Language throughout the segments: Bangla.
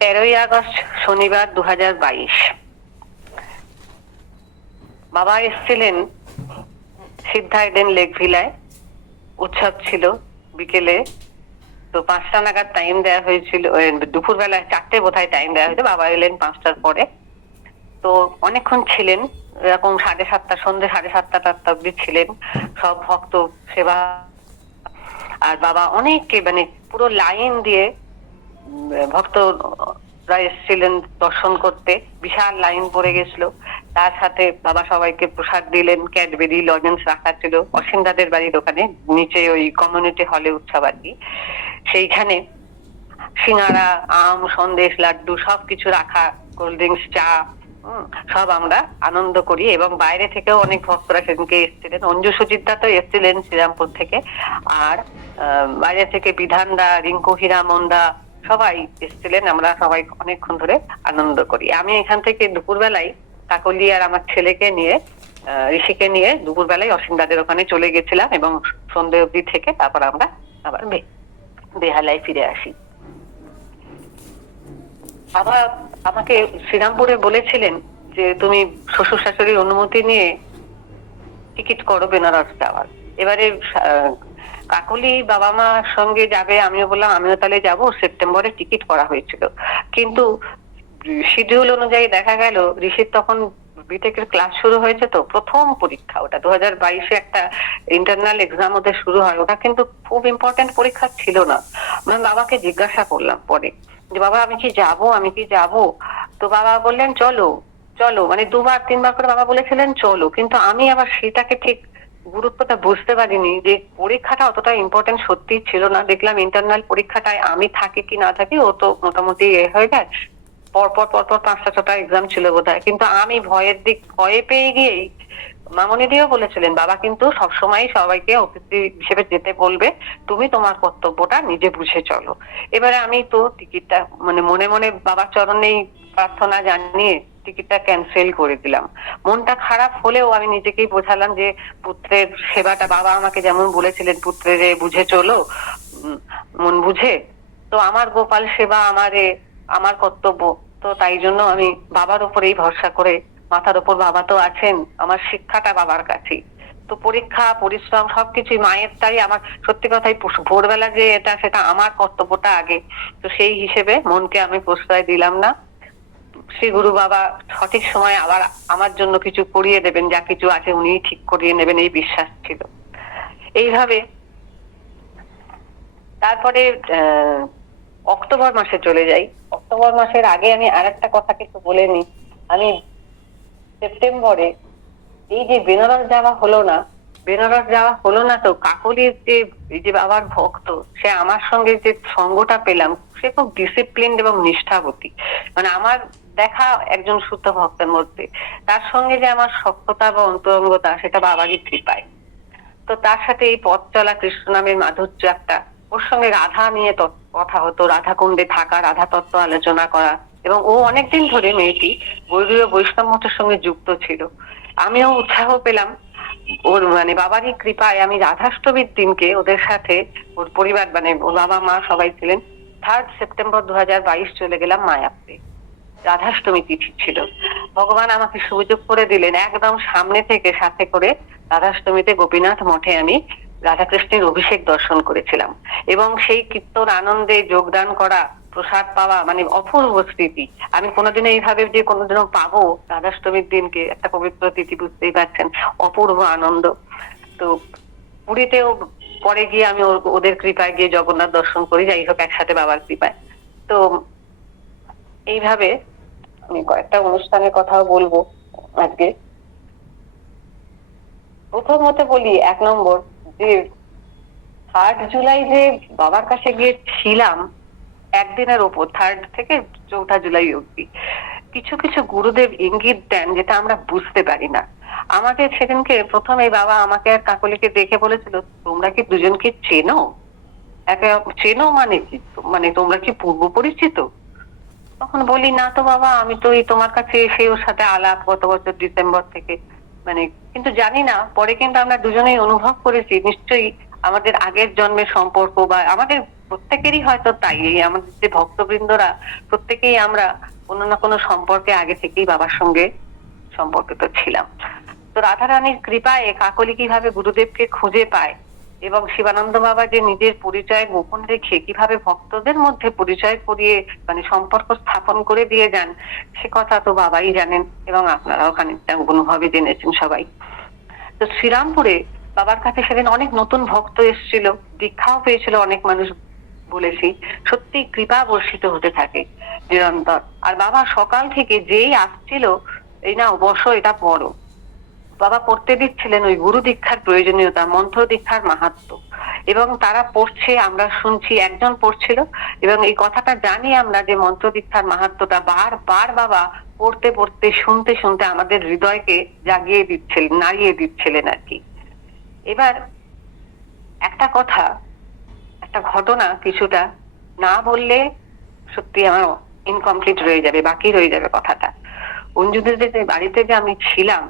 13ই আগস্ট শনিবার 2022। বাবা এসেছিলেন সিদ্ধা এডেন লেক ভিলায়, উৎসব ছিল বিকেলে। তো 5টা নাগাদ টাইম দেওয়া হয়েছিল, দুপুরবেলা 4টে বোধহয় টাইম দেওয়া হয়েছে, বাবা এলেন 5টার পরে। তো অনেকক্ষণ ছিলেন, এরকম 7:30, সন্ধ্যে 7:30-8টা অব্দি ছিলেন। সব ভক্ত সেবা, আর বাবা অনেককে মানে পুরো লাইন দিয়ে ভক্তরা এসেছিলেন দর্শন করতে, বিশাল লাইন পড়ে গেছিল। তার সাথে বাবা সবাইকে প্রসাদ দিলেন, ক্যাডবেরি লজেন্স রাখা ছিল অসীমদাদের বাড়ির ওখানে নিচে, ওই কমিউনিটি হলে উৎসব আর কি। সেইখানে সিঙ্গারা, আম, সন্দেশ, লাড্ডু সবকিছু রাখা, কোল্ড ড্রিঙ্কস, চা, সব আমরা আনন্দ করি। এবং বাইরে থেকেও অনেক ভক্তরা সেদিনকে এসেছিলেন। অঞ্জু সুচিত্রা তো এসেছিলেন শ্রীরামপুর থেকে, আর বাইরে থেকে বিধানদা, রিঙ্কু, হীরামন্দা সবাই এসেছিলেন। আমরা সবাই অনেকক্ষণ ধরে আনন্দ করি। আমি এখান থেকে দুপুরবেলায় কাকলি আর আমার ছেলেকে নিয়ে, ঋষিকে নিয়ে দুপুরবেলায় অসীমদাদের ওখানে চলে গেছিলাম, এবং সন্ধ্যে অবধি থেকে তারপর আমরা আবার বেহালায় ফিরে আসি। বাবা আমাকে শ্রীরামপুরে বলেছিলেন যে তুমি শ্বশুর শাশুড়ির অনুমতি নিয়ে টিকিট করো বেনারস যাওয়ার। এবারে কাকলি বাবা মার সঙ্গে যাবে, আমিও বললাম আমিও তাহলে যাবো। সেপ্টেম্বরে টিকিট করা হয়েছিল, কিন্তু শিডিউল অনুযায়ী দেখা গেল ঋষির তখন বিটেকের ক্লাস শুরু হয়েছে, তো প্রথম পরীক্ষা ওটা 2022-এ একটা ইন্টারনাল এক্সাম ওদের শুরু হয়, ওটা কিন্তু খুব ইম্পর্টেন্ট পরীক্ষা ছিল না। আমি বাবাকে জিজ্ঞাসা করলাম পরে যে বাবা আমি কি যাব। তো বাবা বললেন চলো চলো, মানে 2-3বার করে বাবা বলেছিলেন চলো, কিন্তু আমি আবার সেটাকে ঠিক গুরুত্বটা বুঝতে পারিনি যে পরীক্ষাটা অতটা ইম্পর্টেন্ট সত্যি ছিল না। দেখলাম ইন্টারনাল পরীক্ষাটায় আমি থাকি কি না থাকি ও তো মোটামুটি হয়ে যায়। পরপর 5টা-6টা এক্সাম ছিল বোধহয়, কিন্তু আমি ভয়ে পেয়ে গিয়েই, মামনিদিও বলেছিলেন বাবা কিন্তু সবসময় সবাইকে অতিথি হিসেবে যেতে বলবে, তুমি তোমার কর্তব্যটা নিজে বুঝে চলো। এবারে আমি তো টিকিটটা মানে মনে মনে বাবার চরণেই প্রার্থনা জানিয়ে টিকিটটা ক্যান্সেল করে দিলাম। মনটা খারাপ হলেও আমি নিজেকেই বোঝালাম যে পুত্রের সেবাটা বাবা আমাকে যেমন বলেছিলেন, পুত্রের বুঝে চলো, মন বুঝে। তো আমার গোপাল সেবা আমার কর্তব্য। তো তাই জন্য আমি বাবার উপরেই ভরসা করে, মাথার উপর বাবা তো আছেন, আমার শিক্ষাটা বাবার কাছেই। তো পরীক্ষা পরিশ্রম সবকিছুই মায়েরটাই। আমার সত্যি কথাই ভোরবেলা যে এটা সেটা আমার কর্তব্যটা আগে। তো সেই হিসেবে মনকে আমি প্রশ্রয় দিলাম না। শ্রী গুরু বাবা সঠিক সময় আবার আমার জন্য কিছু করিয়ে দেবেন, যা কিছু আছে উনি ঠিক করিয়ে নেবেন, এই বিশ্বাস ছিল। এইভাবে তারপরে অক্টোবর মাসে চলে যাই। অক্টোবর মাসের আগে আমি আরেকটা কথা কিছু বলে নি। আমি সেপ্টেম্বরে এই যে বেনারস যাওয়া হলো না, তো কাকলির যে এই যে বাবার ভক্ত, সে আমার সঙ্গে যে সঙ্গটা পেলাম, সে খুব ডিসিপ্লিন এবং নিষ্ঠাবতী। মানে আমার দেখা একজন শুদ্ধ ভক্তের মধ্যে, তার সঙ্গে যে আমার সখ্যতা বা অন্তরঙ্গতা, সেটা বাবারই কৃপায়। তো তার সাথে এই পথ চলা, কৃষ্ণ নামের মাধুর্য একটা, ওর সঙ্গে রাধা নিয়ে কথা হতো, রাধা কুণ্ডে থাকা, রাধা তত্ত্ব আলোচনা করা। এবং ও অনেকদিন ধরে মেয়েটি গৌড়ীয় বৈষ্ণব মঠের সঙ্গে যুক্ত ছিল। আমিও উৎসাহ পেলাম ওর মানে বাবারই কৃপায়। আমি রাধাষ্টমীর দিনকে ওদের সাথে, ওর পরিবার মানে ওর বাবা মা সবাই ছিলেন, 3 সেপ্টেম্বর 2022 চলে গেলাম মায়াপুরে। রাধাষ্টমী তিথি ছিল। ভগবান আমাকে সুযোগ করে দিলেন, একদম সামনে থেকে সাথে করে রাধাষ্টমীতে গোপীনাথ মঠে আমি রাধাকৃষ্ণের অভিষেক দর্শন করেছিলাম। এবং সেই কীর্তন আনন্দে যোগদান করা, প্রসাদ পাওয়া, মানে অপূর্ব স্মৃতি। আমি কোনোদিনও এইভাবে যে কোনোদিনও পাবো রাধাষ্টমীর দিনকে, একটা পবিত্র তিথি, বুঝতেই পারছেন, অপূর্ব আনন্দ। তো পুরীতেও পরে গিয়ে আমি ওদের কৃপায় গিয়ে জগন্নাথ দর্শন করি, যাই হোক একসাথে বাবার কৃপায়। তো এইভাবে আমি কয়েকটা অনুষ্ঠানের কথাও বলবো আজকে। প্রথমত বলি 1 নম্বর, যে 3 জুলাই যে বাবার কাছে গিয়ে ছিলাম একদিনের ওপর, 3 থেকে 4 জুলাই অব্দি, কিছু কিছু গুরুদেব ইঙ্গিত দেন যেটা আমরা বুঝতে পারি না। আমাকে সেদিনকে প্রথমে বাবা আমাকে আর কাকলিকে দেখে বলেছিল, তোমরা কি দুজনকে চেনো? চেনো মানে কি, মানে তোমরা কি পূর্ব পরিচিত? তখন বলি না তো বাবা, আমি তো এই তোমার কাছে এসে ওর সাথে আলাপ গত বছর ডিসেম্বর থেকে, মানে কিন্তু জানি না। পরে কিন্তু আমরা দুজনেই অনুভব করেছি নিশ্চয়ই আমাদের আগের জন্মের সম্পর্ক, বা আমাদের প্রত্যেকেরই হয়তো তাই, এই আমাদের যে ভক্তবৃন্দরা প্রত্যেকেই আমরা কোনো না কোনো সম্পর্কে আগে থেকেই বাবার সঙ্গে সম্পর্কিত ছিলাম। তো রাধারানীর কৃপায় কাকলি কিভাবে গুরুদেবকে খুঁজে পায় এবং শিবানন্দ বাবা যে নিজের পরিচয় গোপন রেখে কিভাবে ভক্তদের মধ্যে পরিচয় করিয়ে মানে সম্পর্ক স্থাপন করে দিয়ে যান, সে কথা তো বাবাই জানেন এবং আপনারাও খানিকটা অনুভবে জেনেছেন সবাই। তো শ্রীরামপুরে বাবার কাছে সেদিন অনেক নতুন ভক্ত এসেছিল, দীক্ষাও পেয়েছিল অনেক মানুষ, বলেছি সত্যি কৃপা বর্ষিত হতে থাকে নিরন্তর। আর বাবা সকাল থেকে যেই আসছিল, এই নাও বসো এটা পড়ো, বাবা পড়তে দিচ্ছিলেন ওই গুরু দীক্ষার প্রয়োজনীয়তা, মন্ত্র দীক্ষার মাহাত্ম্য, এবং তারা পড়ছে আমরা শুনছি, একজন পড়ছিল এবং এই কথাটা জানি আমরা যে মন্ত্র দীক্ষার মাহাত্ম্যটা বারবার বাবা পড়তে পড়তে শুনতে শুনতে আমাদের হৃদয়কে জাগিয়ে দিচ্ছিলেন, নাড়িয়ে দিচ্ছিলেন আর কি। এবার একটা কথা, একটা ঘটনা কিছুটা না বললে সত্যি আমার ইনকমপ্লিট রয়ে যাবে, বাকি রয়ে যাবে কথাটা। অঞ্জুদের যে বাড়িতে যে আমি ছিলাম,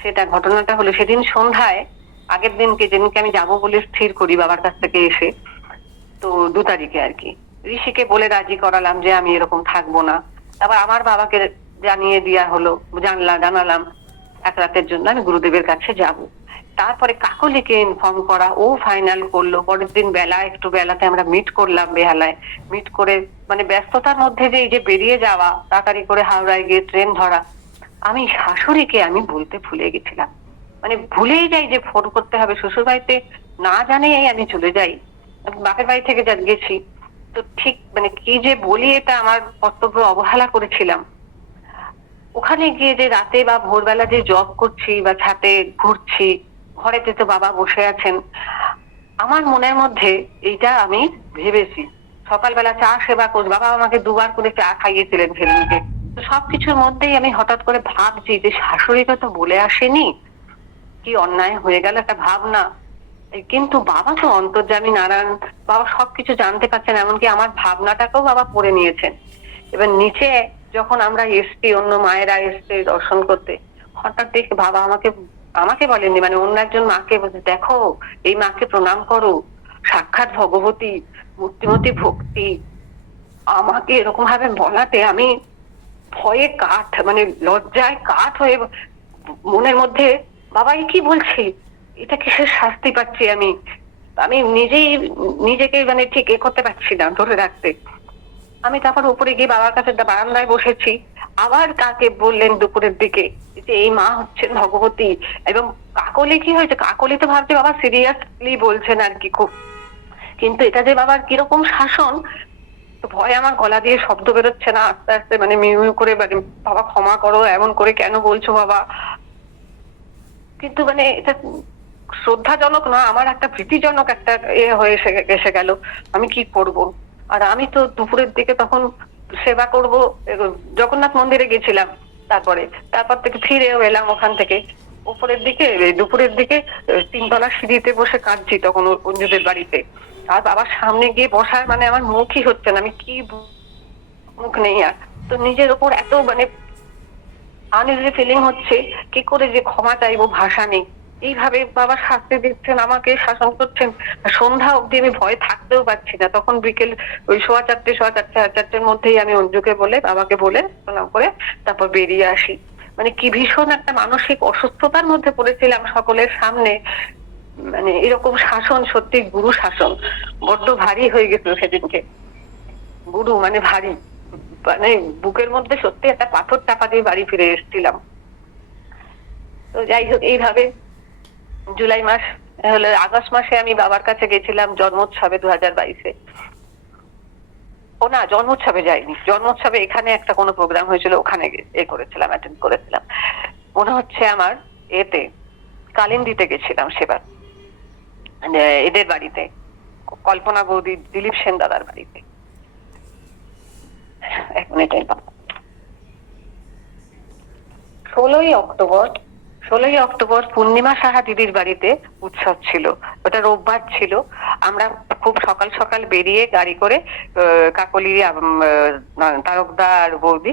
সেটা ঘটনাটা হলো সেদিন সন্ধ্যায়, আগের দিনকে যেদিনকে আমি যাবো বলে স্থির করি বাবার কাছ থেকে এসে, তো 2 তারিখে আর কি ঋষিকে বলে রাজি করালাম যে আমি এরকম থাকবো না। তারপর আমার বাবাকে জানিয়ে দেওয়া হলো, জানালাম এক রাতের জন্য আমি গুরুদেবের কাছে যাব। তারপরে কাকলিকে ইনফর্ম করা, ও ফাইনাল করলো। পরের দিন একটু বেলাতে আমরা মিট করলাম বেহালায়। মিট করে মানে ব্যস্ততার মধ্যে যে এই যে বেরিয়ে যাওয়া, তাড়াতাড়ি করে হাওড়ায় গিয়ে ট্রেন ধরা, আমি শাশুড়িকে আমি বলতে ভুলে গেছিলাম। মানে ভুলেই যাই যে ফোন করতে হবে, শ্বশুর বাড়িতে না জানেই আমি চলে যাই, বাপের বাড়ি থেকে গেছি। তো ঠিক মানে কি যে বলি, এটা আমার কর্তব্য অবহেলা করেছিলাম। ওখানে গিয়ে যে রাতে বা ভোরবেলা যে জব করছি বা ছাদে ঘুরছি, ঘরেতে তো বাবা বসে আছেন, আমার মনের মধ্যে এইটা আমি ভেবেছি। সকালবেলা চা সেবা করছি, বাবা আমাকে 2বার করে চা খাইয়েছিলেন সেদিনকে। তো সবকিছুর মধ্যেই আমি হঠাৎ করে ভাবছি যে শাশুড়িকে তো বলে আসেনি, কি অন্যায় হয়ে গেল একটা ভাবনা। কিন্তু বাবা তো অন্তর্যামী নারায়ণ, বাবা সবকিছু জানতে পারছেন, এমনকি আমার ভাবনাটাকেও বাবা পড়ে নিয়েছেন। এবার নিচে যখন আমরা এসছি, অন্য মায়েরা এসছে দর্শন করতে, হঠাৎ দেখে বাবা আমাকে আমাকে বলেননি, মানে অন্য একজন মাকে বলছে, দেখো এই মাকে প্রণাম করো, সাক্ষাৎ ভগবতী, মূর্তিমতী ভক্তি। আমাকে এরকম ভাবে বলাতে আমি ভয়ে কাঠ, মানে লজ্জায় কাঠ হয়ে মনের মধ্যে, বাবাই কি বলছি, এটা কিসের শাস্তি পাচ্ছি আমি, আমি নিজেই নিজেকে মানে ঠিক করতে পারছি না ধরে রাখতে। আমি তারপর উপরে গিয়ে বাবার কাছে বারান্দায় বসেছি। আবার কাকে বললেন দুপুরের দিকে যে এই মা হচ্ছেন ভগবতী। এবং কাকলি কি হয়েছে, কাকলি তো ভাবছে বাবা সিরিয়াসলি বলছেন আর কি খুব, কিন্তু এটা যে বাবার কিরকম শাসন, তো ভয় আমার গলা দিয়ে শব্দ বেরোচ্ছে না, আস্তে আস্তে মানে মিউ মিউ করে, মানে বাবা ক্ষমা করো, এমন করে কেন বলছো বাবা। কিন্তু মানে এটা শ্রদ্ধাজনক না, আমার একটা ভীতিজনক একটা হয়ে এসে গেল, আমি কি করব। আর আমি তো দুপুরের দিকে তখন সেবা করব, জগন্নাথ মন্দিরে গেছিলাম, তারপর থেকে ফিরেও এলাম ওখান থেকে। উপরের দিকে দুপুরের দিকে 3তলা সিঁড়িতে বসে কাঁদছি তখন অঞ্জুদের বাড়িতে। আর বাবার সামনে গিয়ে বসার মানে আমার মুখই হচ্ছে না, আমি কি মুখ নেই আর। তো নিজের ওপর এত মানে আনইজি ফিলিং হচ্ছে, কি করে যে ক্ষমা চাইবো ভাষা নেই। এইভাবে বাবা শাস্তি দিচ্ছেন, আমাকে শাসন করছেন। সন্ধ্যা অব্দি আমি ভয় থাকতেও পারছি না। তখন বিকেল ওই 4:15 4:30 মধ্যেই আমি অঞ্জুকে বলে, বাবাকে বলে প্রণাম করে তারপর বেরিয়ে আসি। মানে কি ভীষণ একটা মানসিক অসুস্থতার মধ্যে পড়েছিলাম সকলের সামনে। মানে এরকম শাসন সত্যি গুরু শাসন বড্ড ভারী হয়ে গেছিল সেদিনকে। গুরু মানে ভারী, মানে বুকের মধ্যে সত্যি একটা পাথর চাপা দিয়ে বাড়ি ফিরে এসেছিলাম। তো যাই হোক, এইভাবে জুলাই মাস হলো, আগস্ট মাসে আমি বাবার কাছে গেছিলাম জন্মোৎসবে 2022-এ। ও না, জন্মোৎসবে যাইনি, জন্মোৎসবে এখানে একটা কোনো প্রোগ্রাম হয়েছিল, ওখানে করেছিলাম, অ্যাটেন্ড করেছিলাম। মনে হচ্ছে আমার এতে কালিন্দিতে গেছিলাম সেবার, এদের বাড়িতে, কল্পনা বৌদি, দিলীপ সেন দাদার বাড়িতে। এক মিনিট, 16ই অক্টোবর পূর্ণিমা সাহা দিদির বাড়িতে উৎসব ছিল। ওটা রোববার ছিল। আমরা খুব সকাল সকাল বেরিয়ে গাড়ি করে কাকলি, তারকদা আর বৌদি,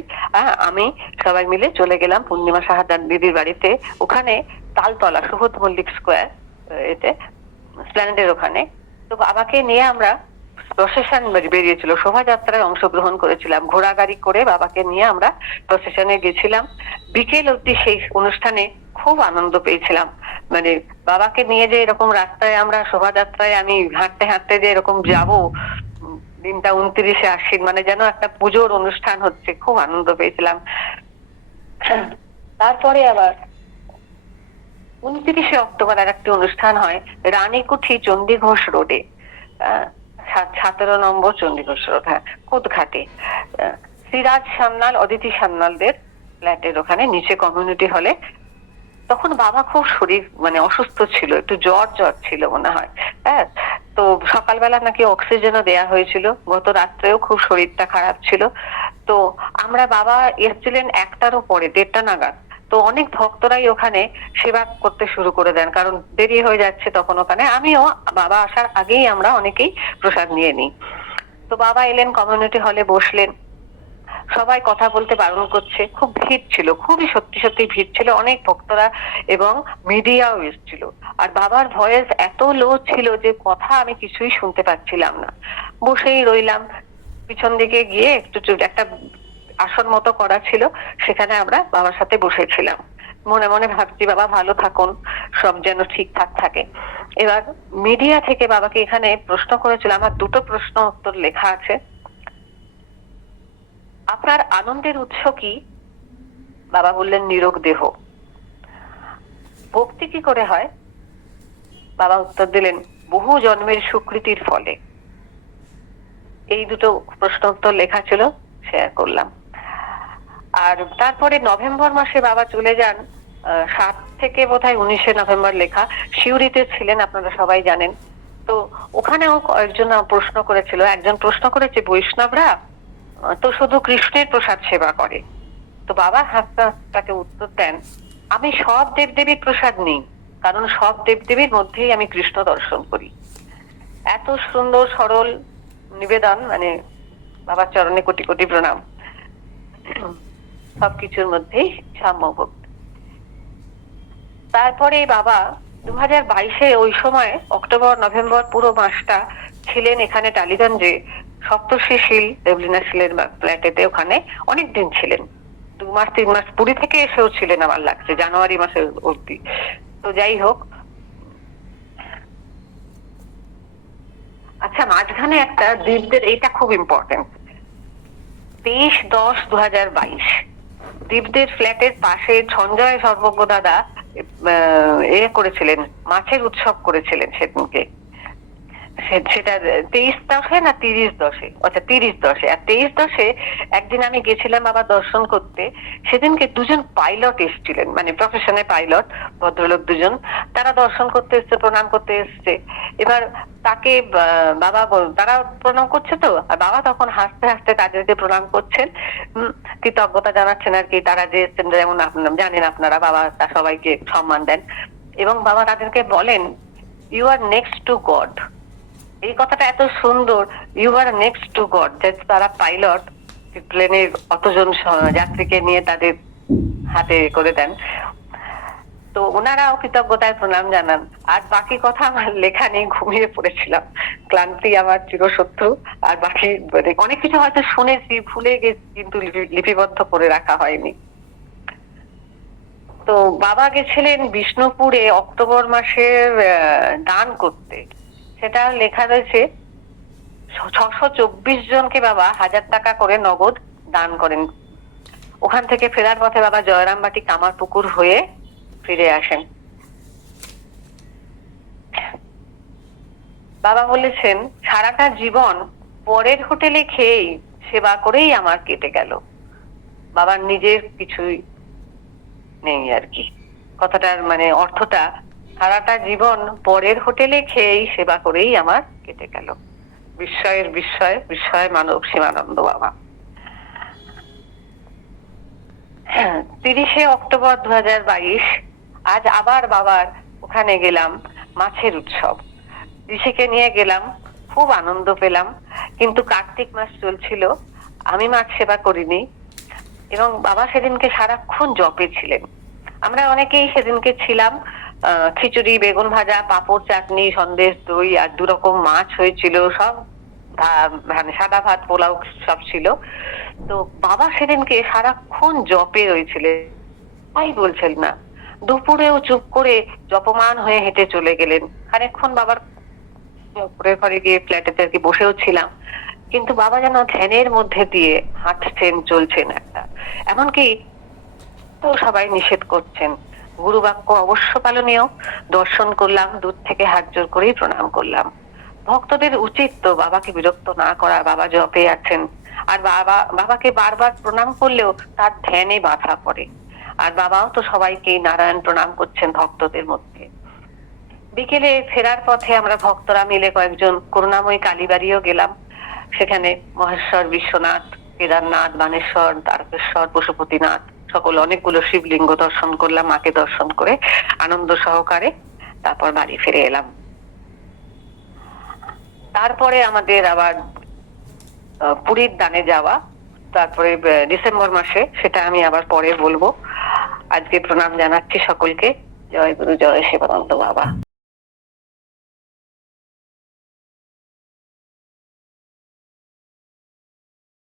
আমি সবাই মিলে চলে গেলাম পূর্ণিমা সাহা দিদির বাড়িতে। ওখানে তালতলা সুবোধ মল্লিক স্কোয়ার, এতে স্প্ল্যানেডের ওখানে। তো বাবাকে নিয়ে আমরা প্রসেশন বেরিয়েছিল, শোভাযাত্রায় অংশগ্রহণ করেছিলাম, ঘোড়াগাড়ি করে বাবাকে নিয়ে আমরা প্রসেশনে গেছিলাম। বিকেল অব্দি সেই অনুষ্ঠানে খুব আনন্দ পেয়েছিলাম। মানে বাবাকে নিয়ে যে এরকম রাস্তায় আমরা শোভাযাত্রায় আমি হাঁটতে হাঁটতে যে এরকম যাবো, দিনটা 29শে আশ্বিন, মানে যেন একটা পুজোর অনুষ্ঠান হচ্ছে, খুব আনন্দ পেয়েছিলাম। তারপরে আবার 29শে অক্টোবর আর একটি অনুষ্ঠান হয় রানীকুঠি চণ্ডীঘোষ রোডে, 17 নম্বর চণ্ডীঘোষ রোড, হ্যাঁ, কুদঘাটে। সিরাজ সান্যাল, অদিতি সান্যালদের ফ্ল্যাটের ওখানে নিচে কমিউনিটি হলে। তখন বাবা খুব শরীর মানে অসুস্থ ছিল, একটু জ্বর জ্বর ছিল মনে হয়, হ্যাঁ। তো সকালবেলা নাকি অক্সিজেনও দেয়া হয়েছিল, গত রাত্রেও খুব শরীরটা খারাপ ছিল। তো আমরা, বাবা এসেছিলেন 1টারও পরে, 1:30 নাগাদ। তো অনেক ভক্তরাই ওখানে সেবা করতে শুরু করে দেন, কারণ দেরি হয়ে যাচ্ছে তখন ওখানে। আমিও বাবা আসার আগেই আমরা অনেকেই প্রসাদ নিয়ে নিই। তো বাবা এলেন, কমিউনিটি হলে বসলেন, সবাই কথা বলতে বারণ করছে, খুব ভিড় ছিল, খুবই সত্যি সত্যি ভিড় ছিল, অনেক ভক্তরা এবং মিডিয়াও এসেছিল। আর বাবার ভয়েস এত লো ছিল যে কথা আমি কিছুই শুনতে পাচ্ছিলাম না। বসেই রইলাম, পিছন দিকে গিয়ে একটু একটা আসন মতো করা ছিল, সেখানে আমরা বাবার সাথে বসেছিলাম। মনে মনে ভাবছি বাবা ভালো থাকুন, সব যেন ঠিকঠাক থাকে। এবার মিডিয়া থেকে বাবাকে এখানে প্রশ্ন করেছিল, আমার 2টো প্রশ্ন উত্তর লেখা আছে। আপনার আনন্দের উৎস কি? বাবা বললেন নিরোগ দেহ। ভক্তি কি করে হয়? বাবা উত্তর দিলেন বহু জন্মের সুকৃতির ফলে। এই 2টো প্রশ্ন উত্তর লেখা ছিল, শেয়ার করলাম। আর তারপরে নভেম্বর মাসে বাবা চলে যান, 7 থেকে বোধহয় 19শে নভেম্বর লেখা। সিউড়িতে ছিলেন, আপনারা সবাই জানেন। তো ওখানেও কয়েকজন প্রশ্ন করেছিল। একজন প্রশ্ন করেছে, বৈষ্ণবরা তো শুধু কৃষ্ণের প্রসাদ সেবা করে। তো বাবা হাসতে তাকে উত্তর দেন, আমি সব দেবদেবীর প্রসাদ নিই, কারণ সব দেবদেবীর মধ্যেই আমি কৃষ্ণ দর্শন করি। এত সুন্দর সরল নিবেদন, মানে বাবার চরণে কোটি কোটি প্রণাম। সবকিছুর মধ্যেই সাম্য ভক্তি। তারপরে বাবা 2022-এ ওই সময় অক্টোবর নভেম্বর পুরো মাসটা ছিলেন এখানে টালিগঞ্জে সপ্তর্ষিশীল দেবলীনা শীলের ফ্ল্যাটেতে। ওখানে অনেকদিন ছিলেন, 2 মাস 3 মাস, পুরী থেকে এসেও ছিলেন আমার লাগছে, জানুয়ারি মাসে অবধি। তো যাই হোক, আচ্ছা মাঝখানে একটা দীপদের, এটা খুব ইম্পর্টেন্ট, 23/10/2022 দীপদের ফ্ল্যাটের পাশে সঞ্জয় সর্বজ্ঞ দাদা করেছিলেন, মাছের উৎসব করেছিলেন সেদিনকে। সেটা 23/10 না 30/10, আচ্ছা 30/10। আর 23/10 একদিন আমি গেছিলাম আবার দর্শন করতে। সেদিনকে 2জন পাইলট এসেছিলেন, মানে প্রফেশনে পাইলট ভদ্রলোক 2জন। তারা দর্শন করতে এসছে, প্রণাম করতে এসছে। এবার তাকে বাবা তারা প্রণাম করছে, তো আর বাবা তখন হাসতে হাসতে তাদেরকে প্রণাম করছেন, কৃতজ্ঞতা জানাচ্ছেন আর কি। তারা যে এসছেন, যেমন আপনারা জানেন, আপনারা বাবা সবাইকে সম্মান দেন। এবং বাবা তাদেরকে বলেন, you are next to God. এই কথাটা এত সুন্দর, you are next to God. তারা পাইলট, প্লেনের অতজন যাত্রীকে নিয়ে তাদের হাতে করে দেন। তো ওনারাও কৃতজ্ঞতায় প্রণাম জানান। আর বাকি কথা আমার লেখা নেই, ঘুমিয়ে পড়েছিলাম, ক্লান্তি আমার চিরশত্রু। আর বাকি অনেক কিছু হয়তো শুনেছি, ভুলে গেছি, কিন্তু লিপিবদ্ধ করে রাখা হয়নি। তো বাবা গেছিলেন বিষ্ণুপুরে অক্টোবর মাসের দান করতে। সেটা লেখা রয়েছে 624 জনকে বাবা 1000 টাকা করে নগদ দান করেন। ওখান থেকে ফেরার পথে বাবা জয়রামবাটি কামারপুকুর হয়ে ফিরে আসেন। বাবা বলেছেন, সারাটা জীবন পরের হোটেলে খেয়েই সেবা করেই আমার কেটে গেল। বাবার নিজের কিছুই নেই আর কি। কথাটার মানে অর্থটা, সারাটা জীবন পরের হোটেলে খেয়েই সেবা করেই আমার কেটে গেল। বিস্ময়ের বিস্ময়, বিস্ময় মানব সীমানন্দ বাবা। 30শে অক্টোবর 2022 আজ আবার বাবার ওখানে গেলাম, মাছের উৎসব। ঋষিকে নিয়ে গেলাম, খুব আনন্দ পেলাম। কিন্তু কার্তিক মাস চলছিল, আমি মাছ সেবা করিনি। এবং বাবা সেদিনকে সারাক্ষণ জপে ছিলেন। আমরা অনেকেই সেদিনকে ছিলাম। খিচুড়ি, বেগুন ভাজা, পাঁপড়, চাটনি, সন্দেশ, দই আর 2 রকম মাছ হয়েছিল। সব মানে সাদা ভাত পোলাও সব ছিল। তো বাবা সেদিনকে সারাক্ষণ জপে রয়েছিলেন, তাই বলছেন না। দুপুরেও চুপ করে জপমান হয়ে হেঁটে চলে গেলেন। খানিকক্ষণ বাবার উপরের ঘরে গিয়ে ফ্ল্যাটেতে আর কি বসেও ছিলাম, কিন্তু বাবা যেন ধ্যানের মধ্যে দিয়ে হাঁটছেন, চলছেন একটা। এমনকি তো সবাই নিষেধ করছেন, গুরু বাক্য অবশ্য পালনীয়। দর্শন করলাম, দূর থেকে হাত জোর করেই প্রণাম করলাম। ভক্তদের উচিত তো বাবাকে বিরক্ত না করা, বাবা জপে আছেন। আর বাবাকে বারবার প্রণাম করলেও তার ধ্যানে বাধা পড়ে। আর বাবাও তো সবাইকে নারায়ণ প্রণাম করছেন ভক্তদের মধ্যে। বিকেলে ফেরার পথে আমরা ভক্তরা মিলে কয়েকজন করুণাময়ী কালীবাড়িও গেলাম। সেখানে মহেশ্বর, বিশ্বনাথ, কেদারনাথ, বানেশ্বর, তারকেশ্বর, পশুপতিনাথ সকল অনেকগুলো শিবলিঙ্গ দর্শন করলাম, মাকে দর্শন করে আনন্দ সহকারে তারপর বাড়ি ফিরে এলাম। তারপরে আমাদের আবার পুরীর দানে যাওয়া, তারপরে ডিসেম্বর মাসে, সেটা আমি আবার পরে বলবো। আজকে প্রণাম জানাচ্ছি সকলকে। জয় গুরু, জয় শিবানন্দ বাবা।